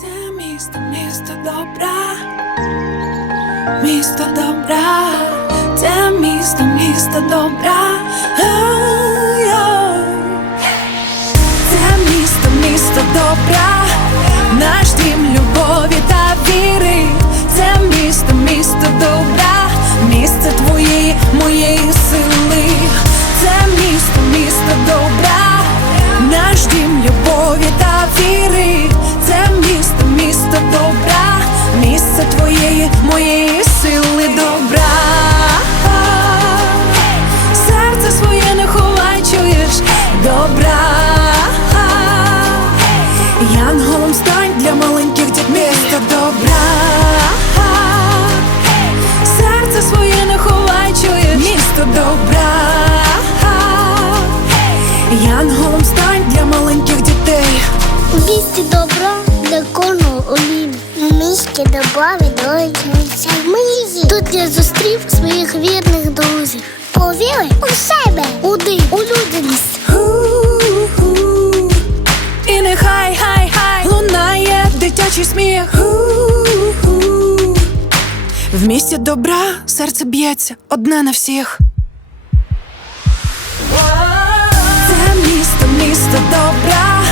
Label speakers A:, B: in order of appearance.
A: Це місто, місто добра, місто добра, це місто, місто добра. Це місто, місто добра, наш дім моєї сили добра. Серце своє не ховай, чуєш добра. Янголом стань для маленьких дітей місто добра. Серце своє не ховай, чуєш місто добра. Янголом стань для маленьких дітей.
B: Місті добра. Місті добра відроджується мрії. Тут я зустрів своїх вірних друзів. Повіри у себе, у дим.
A: І нехай хай хай лунає дитячий сміх. В місті добра серце б'ється одне на всіх. Це місто, місто добра,